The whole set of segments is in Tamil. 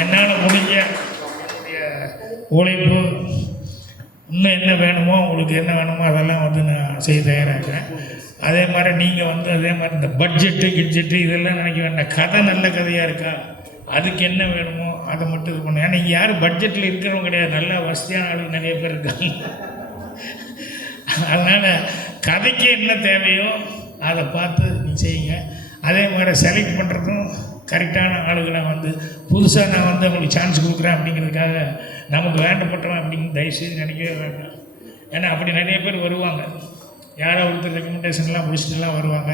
என்னால் முடிஞ்ச என்னுடைய உழைப்பு, இன்னும் என்ன வேணுமோ உங்களுக்கு என்ன வேணுமோ அதெல்லாம் வந்து நான் செய்ய தயாராகிறேன். அதே மாதிரி நீங்கள் வந்து அதே மாதிரி இந்த கிட்ஜெட்டு இதெல்லாம் நினைக்க வேண்டாம். கதை நல்ல கதையாக இருக்கா, அதுக்கு என்ன வேணுமோ அதை மட்டும் இது பண்ணுங்க. ஏன்னா இங்கே யாரும் பட்ஜெட்டில் இருக்கிறவங்க கிடையாது, நல்லா வசதியான ஆளுங்க நிறைய பேர் இருக்காங்க. அதனால் கதைக்கு என்ன தேவையோ அதை பார்த்து நீ செய்யுங்க. அதே மாதிரி செலக்ட் பண்ணுறதும் கரெக்டான ஆளுகளை வந்து புதுசாக நான் வந்து அவங்களுக்கு சான்ஸ் கொடுக்குறேன் அப்படிங்கிறதுக்காக நமக்கு வேண்டப்பட்டவன் அப்படின்னு தயவுசெய்து நினைக்கவே வேண்டாம். ஏன்னா அப்படி நிறைய பேர் வருவாங்க, யாரோ ஒருத்தர் ரெக்கமெண்டேஷன்லாம் முடிச்சுட்டுலாம் வருவாங்க.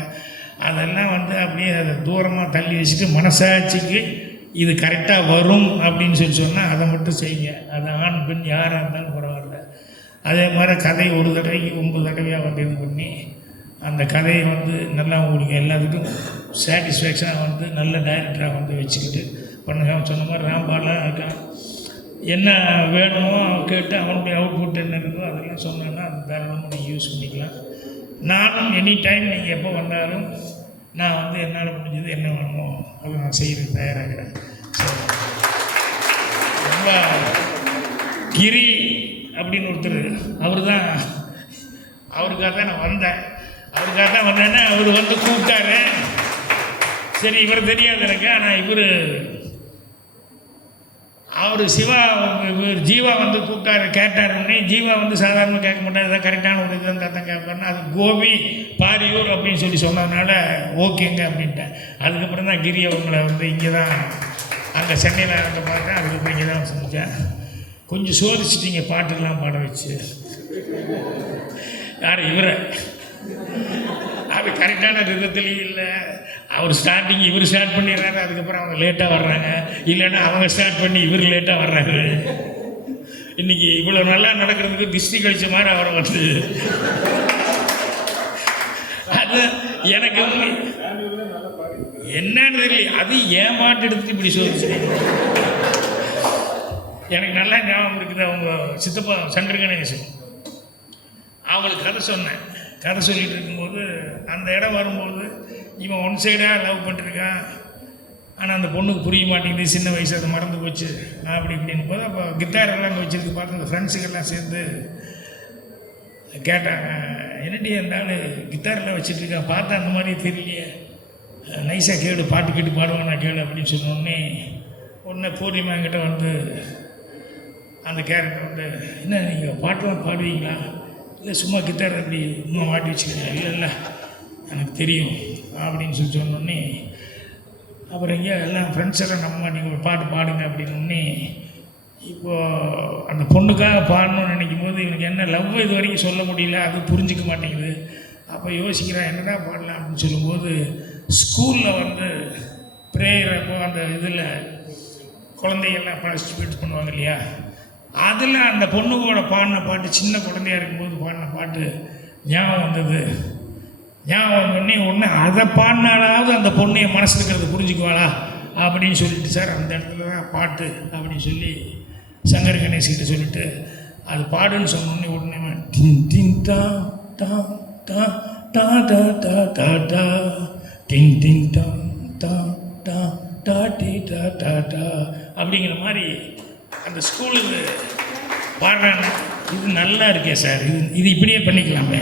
அதெல்லாம் வந்து அப்படியே அதை தூரமாக தள்ளி வச்சுட்டு மனசாட்சிக்கு இது கரெக்டாக வரும் அப்படின்னு சொன்னால் அதை மட்டும் செய்யுங்க. அது ஆண் பெண் யாராக இருந்தாலும் பரவாயில்ல. அதே மாதிரி கதை ஒரு தடவைக்கு 9 தடவையாக வந்து இது பண்ணி அந்த கதையை வந்து நல்லா உங்களுக்கு எல்லாத்துக்கும் சாட்டிஸ்ஃபேக்ஷனாக வந்து நல்ல டைரக்டராக வந்து வச்சுக்கிட்டு பண்ணுங்க. சொன்ன மாதிரி ராம்பாலாம் இருக்கான், என்ன வேணுமோ கேட்டு அவனுடைய அவுட்புட் என்ன இருக்கோ அதெல்லாம் சொன்னேன்னா அது தாராளமாக நீங்கள் யூஸ் பண்ணிக்கலாம். நானும் எனி டைம் நீங்கள் எப்போ வந்தாலும் நான் வந்து என்னால் முடிஞ்சது என்ன வேணுமோ அதை நான் செய்கிறதுக்கு தயாராகிறேன். ரொம்ப கிரி அப்படின்னு ஒருத்தர், அவருக்காக தான் நான் வந்தேன். அவருக்காக தான் வந்தேன்னா அவர் வந்து கூப்பிட்டாரு. சரி, இவர் தெரியாது எனக்கு, ஆனால் அவர் ஜீவா வந்து கூப்பிட்டாரு, கேட்டாருன்னு. ஜீவா வந்து சாதாரணமாக கேட்க மாட்டார், ஏதாவது கரெக்டான ஒரு இது தான் தான் கேட்பாருன்னா அது கோபி பாரியூர் அப்படின்னு சொல்லி சொன்னதுனால ஓகேங்க அப்படின்ட்டேன். அதுக்கப்புறம் தான் கிரி அவங்கள வந்து இங்கே தான் அங்கே சென்னையில் அங்கே பார்த்தேன். அதுக்கப்புறம் இங்கே தான் செஞ்சேன். கொஞ்சம் சோதிச்சிட்டிங்க பாட்டுக்கெல்லாம் பாட வச்சு. யார் இவரை, அது கரெக்டான விதத்துலேயும் இல்லை. அவர் ஸ்டார்டிங் இவர் ஸ்டார்ட் பண்ணிடுறாரு, அதுக்கப்புறம் அவங்க லேட்டாக வர்றாங்க. இல்லைன்னா அவங்க ஸ்டார்ட் பண்ணி இவர் லேட்டாக வர்றாரு. இன்றைக்கி இவ்வளோ நல்லா நடக்கிறதுக்கு திருஷ்டி கழிச்ச மாதிரி அவரை வந்து அது எனக்கு என்னன்னு தெரியல. அது ஏன் பாட்டு எடுத்துட்டு இப்படி சொல்லிச்சு. எனக்கு நல்லா ஞாபகம் இருக்குது, அவங்க சித்தப்பா சங்கர் கணேசன் அவங்களுக்கு கதை சொன்னேன். கதை சொல்லிகிட்டு இருக்கும்போது அந்த இடம் வரும்போது இவன் ஒன் சைடாக லவ் பண்ணிருக்கான், ஆனால் அந்த பொண்ணுக்கு புரிய மாட்டேங்குது, சின்ன வயசு அதை மறந்து போச்சு அப்படி இப்படின்னு போது அப்போ கிட்டாரெல்லாம் அங்கே வச்சுருக்கு பார்த்து அந்த ஃப்ரெண்ட்ஸுக்கெல்லாம் சேர்ந்து கேட்டாங்க, என்னடி இருந்தாலும் கிட்டாரெல்லாம் வச்சுட்ருக்கான், பார்த்தா அந்த மாதிரி தெரியலையே, நைஸாக கேடு, பாட்டு கேட்டு பாடுவான் நான் கேடு அப்படின்னு சொன்னோடனே உடனே பூர்ணிமா கிட்ட வந்து அந்த கேரக்டர் வந்து, என்ன நீங்கள் பாட்டெலாம் பாடுவீங்களா, இல்லை சும்மா கிட்டார் அப்படி இன்னும் மாட்டி வச்சுக்கிறேன், இல்லை எனக்கு தெரியும் அப்படின்னு சொல்லி சொன்னோடனே அப்புறம் இங்கே எல்லாம் ஃப்ரெண்ட்ஸ் எல்லாம் நம்ம நீங்கள் ஒரு பாட்டு பாடுங்க அப்படின்னோடனே இப்போது அந்த பொண்ணுக்காக பாடணும்னு நினைக்கும் போது இவனுக்கு என்ன லவ் இது வரைக்கும் சொல்ல முடியல, அது புரிஞ்சிக்க மாட்டேங்குது. அப்போ யோசிக்கிறான் என்னடா பாடலாம் அப்படின்னு சொல்லும்போது ஸ்கூலில் வந்து ப்ரேயர் அப்போ அந்த இதில் குழந்தைகள்லாம் பார்ட்டிசிபேட் பண்ணுவாங்க இல்லையா, அதில் அந்த பொண்ணுக்கூட பாடின பாட்டு, சின்ன குழந்தையாக இருக்கும்போது பாடின பாட்டு ஞாபகம் வந்தது. ஞாபகம் பண்ணி ஒன்று அதை பாடினாலாவது அந்த பொண்ணு என் மனசில் இருக்கிறது புரிஞ்சுக்குவாளா அப்படின்னு சொல்லிட்டு, சார் அந்த இடத்துல தான் பாட்டு அப்படின்னு சொல்லி சங்கர் கணேஷ்கிட்ட சொல்லிட்டு அது பாடுன்னு சொன்னோடனே உடனே டின் டின் டா டா டா டா டா டா டா டா டின் டின் டா டா டா டா டி டா டா டா அப்படிங்கிற மாதிரி அந்த ஸ்கூலுக்கு பாடுறாங்க. இது நல்லா இருக்கே சார், இது இப்படியே பண்ணிக்கலாமே,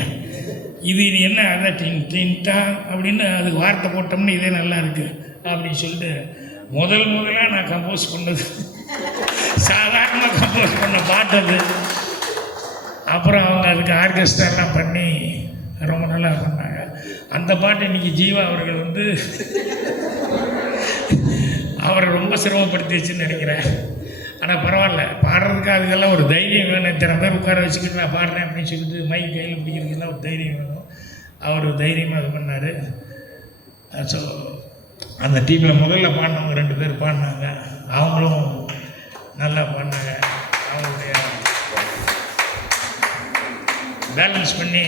இது என்ன அதான் டின் டின்டா அப்படின்னு அதுக்கு வார்த்தை போட்டோம்னு இதே நல்லா இருக்குது அப்படின்னு சொல்லிட்டு முதலாக நான் கம்போஸ் பண்ணது, சாதாரணமாக கம்போஸ் பண்ண பாட்டு அது. அப்புறம் அவங்க அதுக்கு ஆர்கெஸ்ட்ராலாம் பண்ணி ரொம்ப நல்லா பண்ணாங்க. அந்த பாட்டு இன்றைக்கி ஜீவா அவர்கள் வந்து அவரை ரொம்ப சிரமப்படுத்திடுச்சுன்னு நினைக்கிறேன். ஆனால் பரவாயில்ல, பாடுறதுக்கு அதுக்கெல்லாம் ஒரு தைரியம் வேணும். இத்தனை பேர் உட்கார வச்சுக்கிட்டு நான் பாடுறேன் அப்படின்னு சொல்லிட்டு மைக் கையில் பிடிக்கிறதுக்கெல்லாம் ஒரு தைரியம் வேணும். அவர் தைரியமாக இது பண்ணார். ஸோ அந்த டீமில் முதல்ல பாடினவங்க 2 பேர் பாடினாங்க, அவங்களும் நல்லா பாடினாங்க. அவங்களுடைய பேலன்ஸ் பண்ணி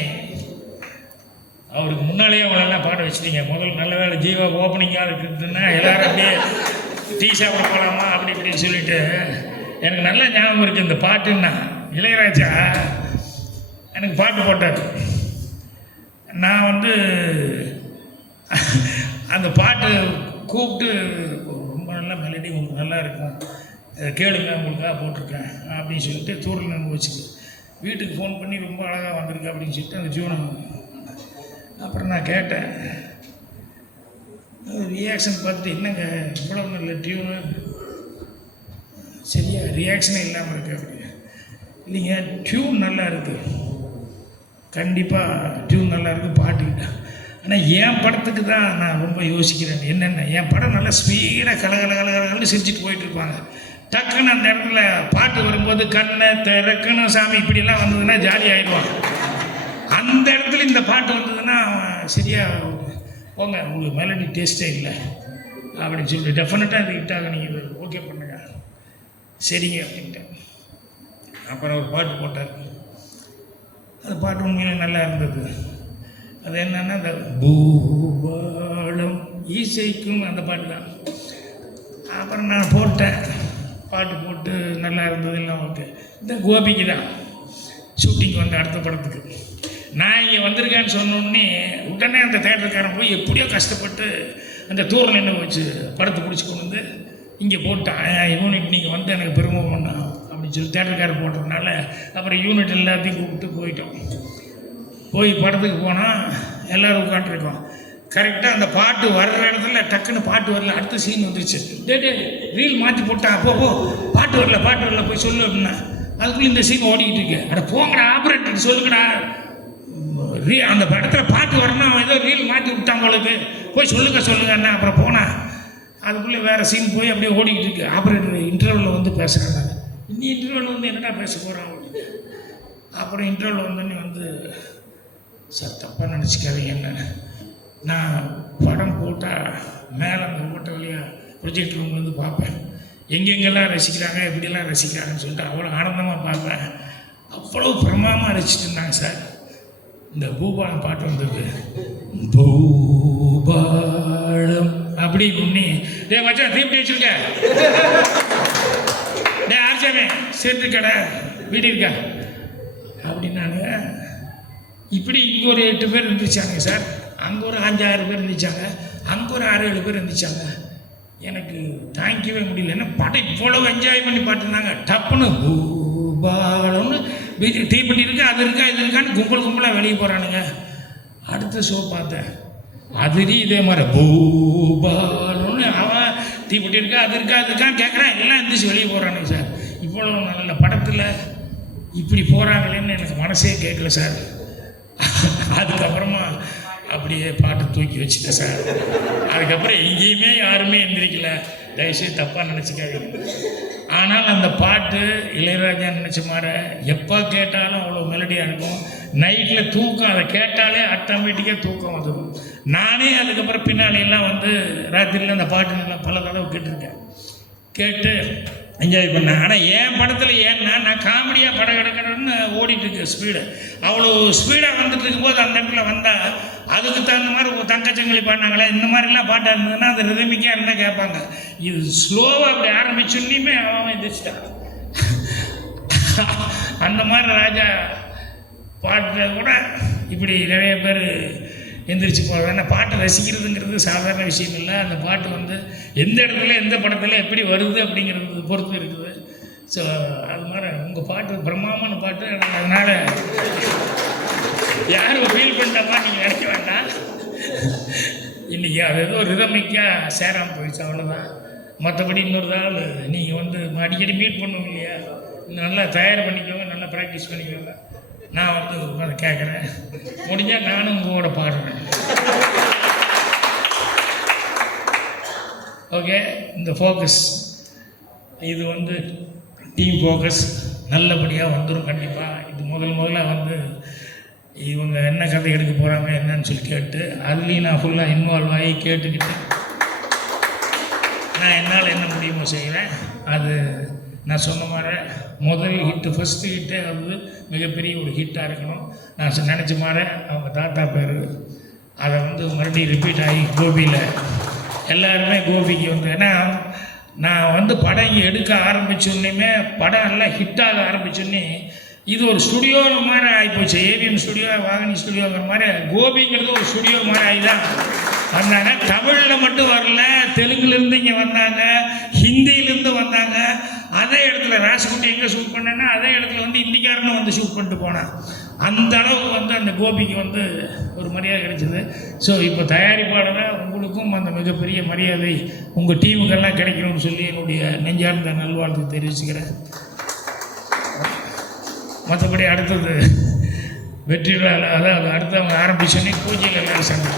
அவருக்கு முன்னாலேயே அவங்களெல்லாம் பாட வச்சுட்டீங்க. நல்ல வேலை ஜீவா ஓப்பனிங்காக இருக்குதுன்னா எல்லோரும் அப்படியே டீ சாப்பிட போகலாமா அப்படி இப்படின்னு சொல்லிட்டு எனக்கு நல்ல ஞாபகம் இருக்குது. இந்த பாட்டுன்னா இளையராஜா எனக்கு பாட்டு போட்டார். நான் வந்து அந்த பாட்டு கூப்பிட்டு ரொம்ப நல்ல மெலடி உங்களுக்கு நல்லா இருக்கும், கேளுங்க உங்களுக்காக போட்டிருக்கேன் அப்படின்னு சொல்லிட்டு தூரில் நம்ம வச்சுக்கு வீட்டுக்கு ஃபோன் பண்ணி ரொம்ப அழகாக வந்திருக்கு அப்படின்னு சொல்லிட்டு அந்த டியூனை அப்புறம் நான் கேட்டேன். ரியாக்ஷன் பார்த்துட்டு என்னங்க இவ்வளோ நல்ல டியூனு சரியா ரியாக்ஷனே இல்லாமல் இருக்கு அப்படி. இல்லைங்க டியூன் நல்லா இருக்குது, கண்டிப்பாக டியூன் நல்லா இருக்குது பாட்டுக்கிட்ட. ஆனால் என் படத்துக்கு தான் நான் ரொம்ப யோசிக்கிறேன். என்னென்ன என் படம் நல்லா ஸ்பீடாக கலகலன்னு சிரிச்சுட்டு போயிட்டுருப்பாங்க. டக்குன்னு அந்த இடத்துல பாட்டு வரும்போது கண்ணை திறக்கணும் சாமி இப்படிலாம் வந்ததுன்னா ஜாலி ஆகிடுவான். அந்த இடத்துல இந்த பாட்டு வந்ததுன்னா சரியாக போங்க உங்களுக்கு மெலடி டேஸ்ட்டே இல்லை அப்படின்னு சொல்லிட்டு டெஃபினட்டாக இது ஹிட்டாக நீங்கள் ஓகே பண்ணுங்க சரிங்க அப்படின்ட்டு. அப்புறம் ஒரு பாட்டு போட்டார். அந்த பாட்டு உண்மையிலே நல்லா இருந்தது. அது என்னன்னா அந்த பூபாலம் ஈசைக்கும் அந்த பாட்டு தான். அப்புறம் நான் போட்டேன், பாட்டு போட்டு நல்லா இருந்தது எல்லாம் ஓகே. இந்த கோபிக்கு தான் ஷூட்டிங் வந்து அடுத்த படத்துக்கு நான் இங்கே வந்திருக்கேன்னு சொன்னோடனே உடனே அந்த தேட்டருக்காரன் போய் எப்படியோ கஷ்டப்பட்டு அந்த தூரில் என்ன வச்சு படத்தை பிடிச்சி கொண்டு வந்து இங்கே போட்டான். யூனிட் நீங்கள் வந்து எனக்கு பெருமை பண்ணான் அப்படின்னு சொல்லி தேட்டருக்காரர் போட்டதுனால அப்புறம் யூனிட் எல்லாத்தையும் கூப்பிட்டு போயிட்டோம். போய் படத்துக்கு போனால் எல்லோரும் உட்காந்துருக்கோம். கரெக்டாக அந்த பாட்டு வர்ற இடத்துல டக்குன்னு பாட்டு வரல, அடுத்த சீன் வந்துருச்சு. டே ரீல் மாற்றி போட்டான், போ பாட்டு வரல போய் சொல்லு அப்படின்னா அதுக்குள்ளே இந்த சீன் ஓடிக்கிட்டு இருக்கு. அட போங்கடா ஆப்ரேட்டர் சொல்லுங்கடா, அந்த இடத்துல பாட்டு வரணும், அவன் ஏதோ ரீல் மாற்றி விட்டான் உங்களுக்கு, போய் சொல்லுங்கண்ணா. அப்புறம் போனால் அதுக்குள்ளே வேறு சீன் போய் அப்படியே ஓடிக்கிட்டு இருக்கு. ஆப்ரேட்டர் இன்டர்வலில் வந்து பேசுகிறாங்க. இன்னும் இன்டர்வல் வந்து என்னடா பேச போகிறான். அப்புறம் இன்டர்வல் வந்தோடனே வந்து சார் தப்பாக நினச்சிக்காதீங்க என்ன, நான் படம் போட்டால் மேலே அந்த ஓட்ட வழியாக ப்ரொஜெக்ட் ரூம்லேருந்து பார்ப்பேன், எங்கெங்கெல்லாம் ரசிக்கிறாங்க எப்படியெல்லாம் ரசிக்கிறாங்கன்னு சொல்லிட்டு அவ்வளோ ஆனந்தமாக பார்ப்பேன். அவ்வளோ பிரமாதமாக ரசிச்சுட்டு இருந்தாங்க சார். இந்த பூபாலம் பாட்டு வந்தது, பூபாலம் அப்படி பண்ணி டே மச்சான் தீப்டி வச்சுருக்க, டே ஆர்ச்சாமே சேர்த்து கடை வீடு இருக்கா அப்படின்னாங்க. இப்படி இங்கே ஒரு 8 பேர் இருந்துச்சாங்க சார், அங்கே ஒரு 5-6 பேர் இருந்துச்சாங்க, அங்கே ஒரு 6-7 பேர் இருந்துச்சாங்க. எனக்கு தாங்கிக்கவே முடியல. ஏன்னா படம் இவ்வளவு என்ஜாய் பண்ணி பாட்டுருந்தாங்க. டப்புன்னு பூபாலம்னு வீட்டுக்கு தீப்பெட்டி இருக்கா அது இருக்கா இது இருக்கான்னு கும்பலாக வெளியே போகிறானுங்க. அடுத்த ஷோ பார்த்தேன், அதுலேயும் இதே மாதிரி பூபாலம்னு அவன் தீப்பெட்டி இருக்கா அது இருக்கான்னு கேட்குறான், எல்லாம் இருந்துச்சு வெளியே போகிறானுங்க சார். இவ்வளோ நல்ல படத்தில் இப்படி போகிறாங்களேன்னு எனக்கு மனசே கேட்கல சார். அதுக்கப்புறமா அப்படியே பாட்டு தூக்கி வச்சுட்டேன் சார். அதுக்கப்புறம் எங்கேயுமே யாருமே எந்திரிக்கல, தயவுசெய்து தப்பாக நினச்சிக்காதீங்க. ஆனால் அந்த பாட்டு இளையராஜா நினச்ச மாதிரி எப்போ கேட்டாலும் அவ்வளோ மெலடியாக இருக்கும். நைட்டில் தூக்கம் அதை கேட்டாலே ஆட்டோமேட்டிக்காக தூக்கம் வந்துடும். நானே அதுக்கப்புறம் பின்னாலையெல்லாம் வந்து ராத்திரியில் அந்த பாட்டு நல்லா பல தடவை கேட்டிருக்கேன், கேட்டு என்ஜாய் பண்ணேன். ஆனால் என் படத்தில் ஏன்னா நான் காமெடியாக படம் கிடக்கணும்னு ஓடிட்டுருக்கு ஸ்பீடு. அவ்வளோ ஸ்பீடாக வந்துட்டு இருக்கும்போது அந்த இடத்துல வந்தால் அதுக்கு தகுந்த மாதிரி தங்கச்சங்கிலி பாடினாங்களே இந்த மாதிரிலாம் பாட்டாக இருந்ததுன்னா அது ரிதமிக்காக இருந்தால் கேட்பாங்க. இது ஸ்லோவாக அப்படி ஆரம்பிச்சுன்னுமே அவன் எதிர்ச்சிட்டான். அந்த மாதிரி ராஜா பாட்டில் கூட இப்படி நிறைய பேர் எந்திரிச்சு போகிறது. ஏன்னா பாட்டை ரசிக்கிறதுங்கிறது சாதாரண விஷயம் இல்லை. அந்த பாட்டு வந்து எந்த இடத்துல எந்த படத்தில் எப்படி வருது அப்படிங்கிறது பொறுத்து இருக்குது. ஸோ அது மாதிரி உங்கள் பாட்டு பிரம்மாண்டமான பாட்டு. அதனால் யாரும் ஃபீல் பண்ணுறமா நீங்கள் நினைக்க வேண்டாம். இன்றைக்கி அது ஏதோ ரிதமிக்காக சேராமல் போயிடுச்சு, அவ்வளோதான். மற்றபடி இன்னொரு நாள் நீங்கள் வந்து அடிக்கடி மீட் பண்ணுவோம் இல்லையா, நல்லா தயார் பண்ணிக்கோங்க, நல்லா ப்ராக்டிஸ் பண்ணிக்கோங்க. நான் வந்து அதை கேட்குறேன், முடிஞ்சால் நானும் உங்களோட பாடுறேன். ஓகே, இந்த ஃபோக்கஸ் இது வந்து டீம் ஃபோக்கஸ் நல்லபடியாக வந்துடும் கண்டிப்பாக. இது முதலாக வந்து இவங்க என்ன கதை எடுக்க போகிறாங்க என்னன்னு சொல்லி கேட்டு அதுலேயும் நான் ஃபுல்லாக இன்வால்வ் ஆகி கேட்டுக்கிட்டு நான் என்னால் என்ன முடியுமோ செய்கிறேன். அது நான் சொன்ன மாதிரி முதல் ஹிட்டு ஃபஸ்ட்டு ஹிட்டே வந்து மிகப்பெரிய ஒரு ஹிட்டாக இருக்கணும். நான் நினச்ச மாதிரி அவங்க தாத்தா பேர் அதை வந்து மறுபடியும் ரிப்பீட் ஆகி கோபியில் எல்லாருமே கோபிக்கு வந்து, ஏன்னா நான் வந்து படம் இங்கே எடுக்க ஆரம்பித்தோன்னே படம் எல்லாம் ஹிட்டாக ஆரம்பித்தோன்னே இது ஒரு ஸ்டுடியோ மாதிரி ஆகிப்போச்சு. ஏவிஎம் ஸ்டுடியோ வாகனி ஸ்டுடியோங்கிற மாதிரி கோபிங்கிறது ஒரு ஸ்டுடியோ மாதிரி ஆகி தான் வந்தாங்க. தமிழில் மட்டும் வரல, தெலுங்குலேருந்து இங்கே வந்தாங்க, ஹிந்தியிலேருந்து வந்தாங்க. அதே இடத்துல ராசுகுட்டி எங்கே ஷூட் பண்ணேன்னா அதே இடத்துல வந்து இந்திக்காரனும் வந்து ஷூட் பண்ணிட்டு போனான். அந்த அளவுக்கு வந்து அந்த கோபிக்கு வந்து ஒரு மரியாதை கிடைச்சிது. ஸோ இப்போ தயாரிப்பாளராக உங்களுக்கும் அந்த மிகப்பெரிய மரியாதை உங்கள் டீமுக்கெல்லாம் கிடைக்கணும்னு சொல்லி என்னுடைய நெஞ்சார்ந்த நல்வாழ்த்து தெரிவிச்சுக்கிறேன். மற்றபடி அடுத்தது வெற்றி விழா, அதாவது அடுத்தவங்க ஆரம்பிச்சோன்னே பூஜையில் எல்லாரும் சண்டை.